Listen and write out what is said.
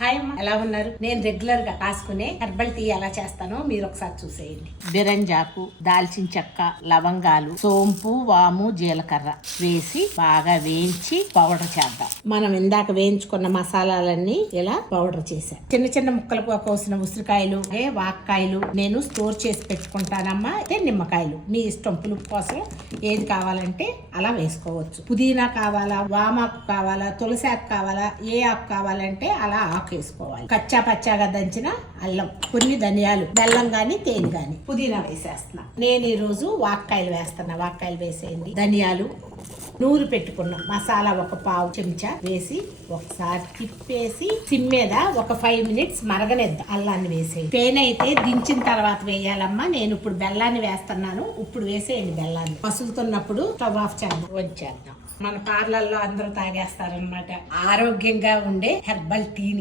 Hi అమ్మ, ఎలా ఉన్నారు? నేను రెగ్యులర్ గా కాసుకునే హెర్బల్ టీ ఎలా చేస్తానో మీరు ఒకసారి చూసేయండి. బిరంజాకు, దాల్చిన చెక్క, లవంగాలు, సోంపు, వాము, జీలకర్ర వేసి బాగా వేయించి పౌడర్ చేద్దాం. మనం ఇందాక వేయించుకున్న మసాలాలన్నీ ఇలా పౌడర్ చేశాను. చిన్న చిన్న ముక్కలు కోసిన ఉసిరికాయలు, వాక్కాయలు నేను స్టోర్ చేసి పెట్టుకుంటానమ్మా. అయితే నిమ్మకాయలు మీ ఇష్టం, పులుపు కోసం ఏది కావాలంటే అలా వేసుకోవచ్చు. పుదీనా కావాలా, వామాకు కావాలా, తులసి ఆకు కావాలా, ఏ ఆకు కావాలంటే అలా ఆకు వేసుకోవాలి. కచ్చా పచ్చాగా దంచిన అల్లం, కొన్ని ధనియాలు, బెల్లం గాని తేనె గాని, పుదీనా వేసేస్తున్నా. నేను ఈ రోజు వాక్కాయలు వేస్తున్నా. వాక్కాయలు వేసేయండి. ధనియాలు, నూరు పెట్టుకున్న మసాలా ఒక పావు చెంచా వేసి ఒకసారి తిప్పేసి సిమ్ మీద ఒక 5 మినిట్స్ మరగనిద్దాం. అల్లాన్ని వేసేయండి. తేనె అయితే దించిన తర్వాత వేయాలమ్మా. నేను ఇప్పుడు బెల్లాన్ని వేస్తున్నాను. ఇప్పుడు వేసేయండి బెల్లాన్ని. మసులుతున్నప్పుడు స్టవ్ ఆఫ్ చేద్దాం, వచ్చేద్దాం. మన పార్లర్లో అందరూ తాగేస్తారనమాట ఆరోగ్యంగా ఉండే హెర్బల్ టీ.